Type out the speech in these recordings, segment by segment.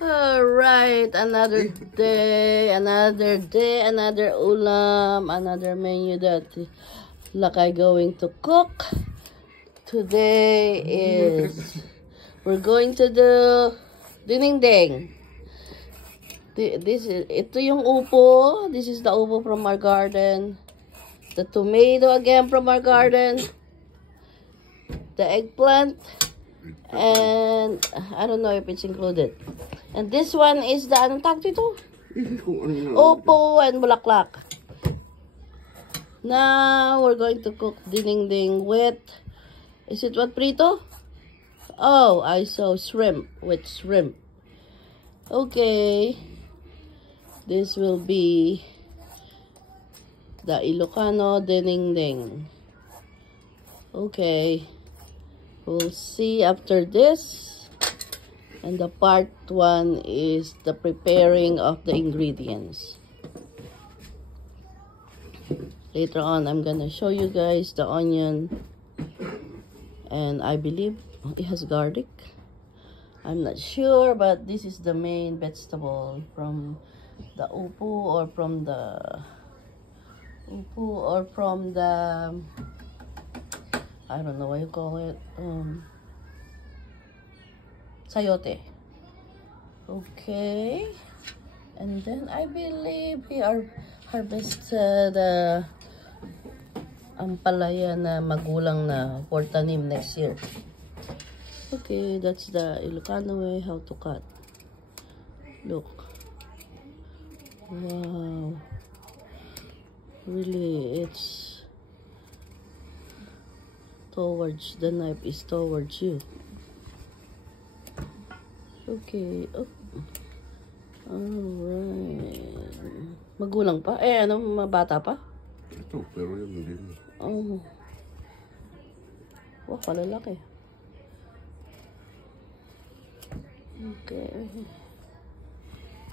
Alright, another day, another ulam, another menu that Lakay going to cook. Today is, we're going to do dinding. Ito yung upo. This is the upo from our garden. The tomato again from our garden. The eggplant. And I don't know if it's included. And this one is the anong tawag dito? Upo and bulaklak. Now we're going to cook dinding with, is it what, prito? Oh, I saw shrimp with shrimp. Okay. This will be the Ilocano dinding. Okay. We'll see after this. And the part 1 is the preparing of the ingredients. Later on, I'm gonna show you guys the onion. And I believe it has garlic. I'm not sure, but this is the main vegetable from the upo or from the I don't know what you call it. Sayote. Okay. And then I believe we are harvested the ampalaya na magulang na for tanim next year. Okay, that's the Ilocano way how to cut. Look. Wow. Really, it's towards, the knife is towards you. Okay. Oh. Alright. Magulang pa? Eh, ano, mabata pa? Ito, pero yun hindi na. Oh. Wow, palalaki. Okay.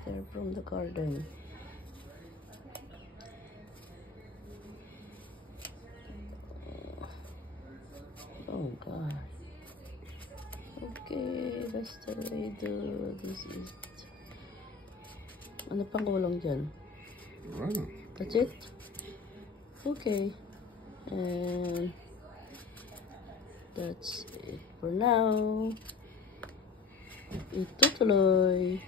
They're from the garden. Oh God. Okay, that's the way to do. This is. Ano pang kulang dyan? Wala. That's it? Okay. And that's it for now. Ito tuloy.